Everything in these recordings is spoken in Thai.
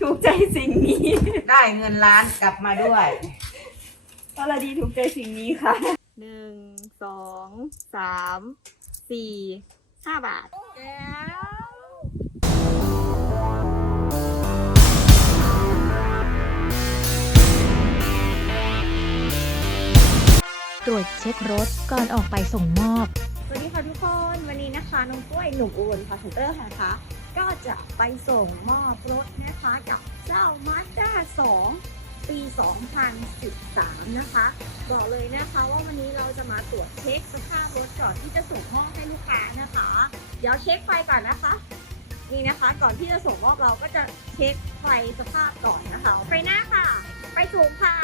ถูกใจสิ่งนี้ได้เงินล้านกลับมาด้วยพอดีถูกใจสิ่งนี้ค่ะหนึ่งสองสามสี่ห้าบาท แก้วตรวจเช็ครถก่อนออกไปส่งมอบ สวัสดีค่ะทุกคนวันนี้นะคะน้องกล้วยหนุ่มอุ่นค่ะเซ็นเตอร์ค่ะก็จะไปส่งมอบรถนะคะกับเจ้ามาสด้าสองปี 2013นะคะบอกเลยนะคะ ว่าวันนี้เราจะมาตรวจเช็คสภาพรถก่อนที่จะส่งมอบให้ลูกค้านะคะ เดี๋ยวเช็คไฟก่อนนะคะนี่นะคะก่อนที่จะส่งมอบเราก็จะเช็คไฟสภาพก่อนนะคะไฟหน้าค่ะไปสูงค่ะ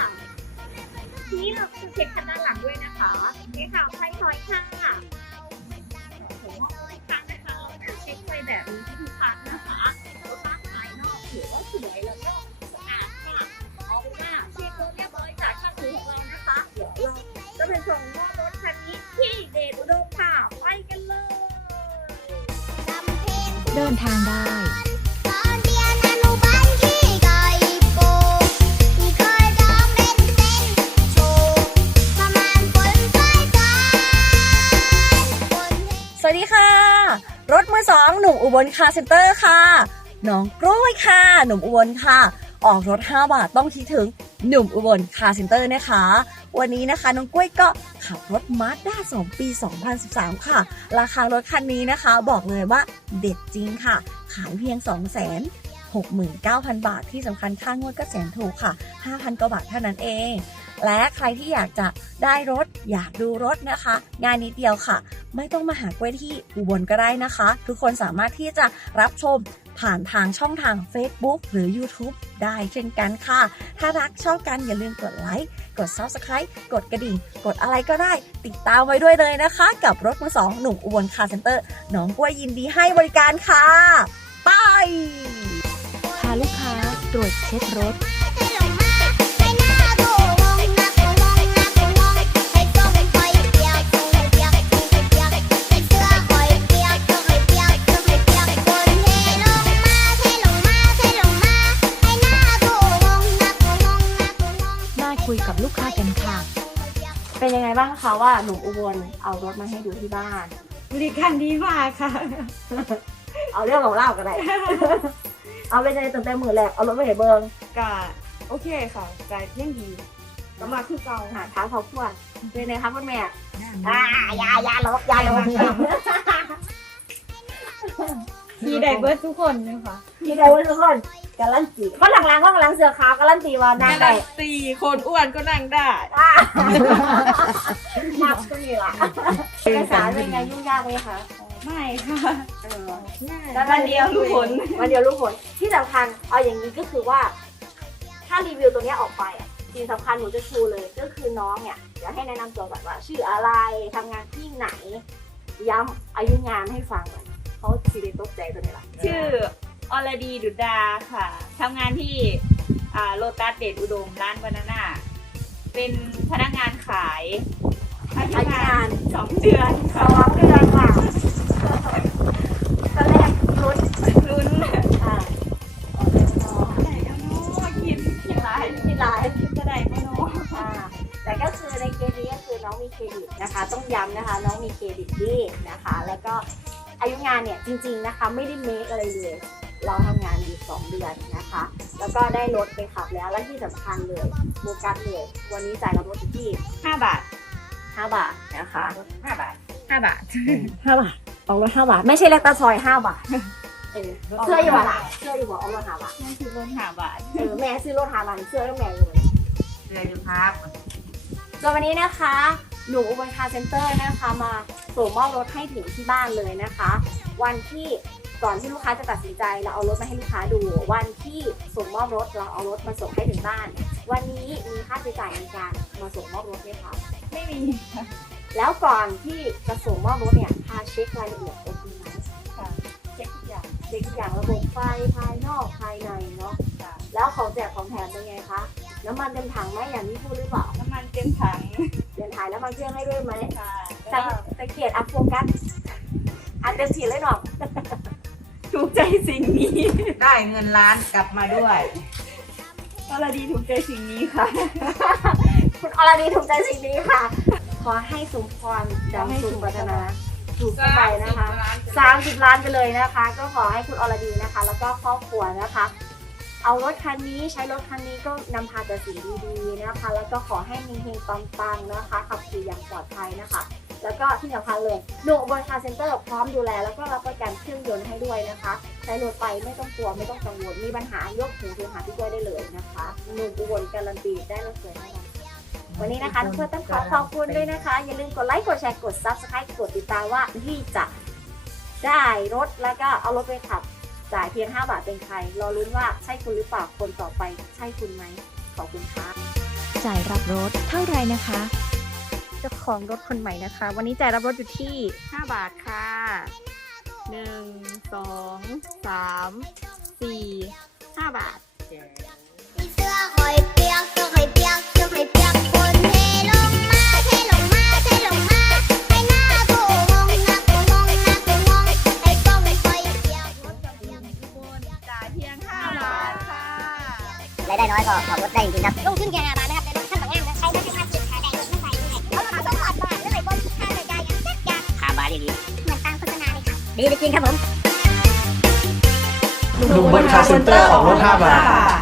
ที่เราจะเช็คคันด้านหลังด้วยนะคะนี่ค่ะไฟถอยค่ะินทางได้สวัสดีค่ะ รถมือสองหนุ่มอุบลคาเซ็นเตอร์ค่ะ น้องกล้วยค่ะหนุ่มอุบลค่ะ ออกรถ5บาทต้องคิดถึงหนุ่มอุบลคาร์เซ็นเตอร์นะคะ วันนี้นะคะ น้องกล้วยก็ขับรถมาสด้า2ปี 2013 ค่ะ ราคารถคันนี้นะคะ บอกเลยว่าเด็ดจริงค่ะ ขายเพียง 2 6 9 0 0 0 บาทที่สำคัญค่างวดก็แสนถูกค่ะ 5,000กว่าบาทเท่านั้นเอง และใครที่อยากจะได้รถอยากดูรถนะคะ งานนี้เดียวค่ะ ไม่ต้องมาหากล้วยที่อุบลก็ได้นะคะ ทุกคนสามารถที่จะรับชมผ่านทางช่องทาง Facebook หรือ YouTube ได้เช่นกันค่ะ ถ้ารักชอบกันอย่าลืมกดไลค์ กด Subscribe กดกระดิ่ง กดอะไรก็ได้ ติดตามไว้ด้วยเลยนะคะ กับรถมือสองหนุ่มอุบลคาเซ็นเตอร์ น้องกล้วยยินดีให้บริการค่ะ ไปพาลูกค้า ตรวจเช็ครถยังไงบ้างคะว่าหนุ่มอุบลเอารถมาให้ดูที่บ้านบริการดีมากค่ะ เอาเรื่องของเล่ากันเลยเอาเป็นไงตั้งแต่มือแรกเอารถไปเห็นเบิงก็โอเคค่ะใจเพี้ยงดีสมาคือเก่าหาท้าเขาขวดเป็นไงคะคุณแม่อ่ายายาลบยาลบอกดีแดกเบิร์ทุกคนนะคะดีแดกเบิร์ทุกคนการันตีเพราหลังๆห้างหลังเสือขาวการันตีว่านังได้ตีคนอ้วนก็นั่งได้นักก็มีละเอกสารเป็นไงยุ่งยากไหมคะ ไม่ค่ะแต่วันเดียวลูกผลวันเดียวลูกผลที่สำคัญเอาอย่างนี้ก็คือว่า ถ้ารีวิวตัวนี้ออกไปสิ่งสำคัญหนูจะชูเลย ก็คือน้องเนี่ยจะให้แนะนำตัวก่อนว่า ชื่ออะไรทำงานที่ไหน ย้ำอายุงานให้ฟังก่อนเขาาะสิเดตกใจตัวนี้ละชื่ออลรดีดุดาค่ะทำงานที่โลตัสเดชอุดมร้านวานาน่าเป็นพนักงานขายอายุงาน2เดือนสองเดือนค่ะตอนแรกลุ้นลุ้นนะคะ ต้องย้ำนะคะน้องมีเครดิตดีนะคะ แล้วก็อายุงานเนี่ยจริงๆนะคะไม่ได้เมคอะไรเลยเราทำงานอยู่2เดือนนะคะ แล้วก็ได้รถไปขับแล้ว และที่สำคัญเลยโบกัสเลย วันนี้จ่ายเราโบกี่5บาท5บาทนะคะ5บาท5บาท5บาทเออกร้5บาท ไม่ใช่เล็กตาซอย5บาทเอชื่ออยู่ว่าเชื่ออยู่ว่าเอามาหาบาทแม่ซื้อรถหาบาทแม่ซื้อรถหาบาทเชื่อต้องแม่เลยเชื่ออยู่ครับสนวันนี้นะคะ หนูอุบลคาเซ็นเตอร์นะคะ มาส่งมอบรถให้ถึงที่บ้านเลยนะคะ วันที่ก่อนที่ลูกค้าจะตัดสินใจเราเอารถมาให้ลูกค้าดูวันที่ส่งมอบรถเราเอารถมาส่งให้ถึงบ้าน วันนี้มีค่าใช้จ่ายในการมาส่งมอบรถไหมคะไม่มีแล้วก่อนที่จะส่งมอบรถเนี่ยพาเช็ครายละเอียดโอเคไหมะเช็คทุกอย่างเช็คทุกอย่างระบบไฟภายนอกภายในเนาะแล้วของแจกของแถมเป็นไงคะน้ำมันเต็มถังไหมอย่างนี้พูดหรือเปล่าน้ำมันเต็มถังเดินถ่ายแล้วมันเชื่อมให้ด้วยไหมใช่ะแต่เกียร์อัพโฟกัสอัดเต็มถี่เลยหนอถูกใจสิ่งนี้ได้เงินล้านกลับมาด้วยอลาดีถูกใจสิ่งนี้ค่ะคุณอลาดีถูกใจสิ่งนี้ค่ะ ขอให้สมพรดำสุปัฒนา ถูกไปนะคะสามสิบล้านไปเลยนะคะ ก็ขอให้คุณอลาดีนะคะ แล้วก็ครอบครัวนะคะ เอารถคันนี้ใช้รถคันนี้ก็นำพาแต่สีดีๆนะคะ แล้วก็ขอให้มีเฮงปังๆนะคะขับขี่อย่างปลอดภัยนะคะแล้วก็ที่สำคัญเลยหน่วยบริาเซ็นเตอร์พร้อมดูแลแล้วก็รับประกันเครื่องยนต์ให้ด้วยนะคะ ใช้หน่ไปไม่ต้องกลัว ไม่ต้องกังวล มีปัญหายกถึงคุณหาที่ด้วยได้เลยนะคะหน่วบริการันตีได้เลย่วันนี้นะคะทุกคนต้องขอขอบคุณด้วยนะคะ อย่าลืมกดไลค์กดแชร์กดซับสไครต์กดติดตามว่าที่จะได้รถแล้วก็เอารถไปขับ จ่ายเพียง5บาทเป็นใครรอรุ้นว่าใช่คุณหรือเปล่าคนต่อไป ใช่คุณไหม ขอบคุณค่ะ จ่ายรับรถเท่าไรนะคะจ้าของรถคนใหม่นะคะ วันนี้แจกรับรถอยู่ที่ 5 บาทค่ะ 1 2 3 4 5 บาทแจกีไปกินครับผมหนุ่มบนคาเซ็นเตอร์ของรถห้าบาท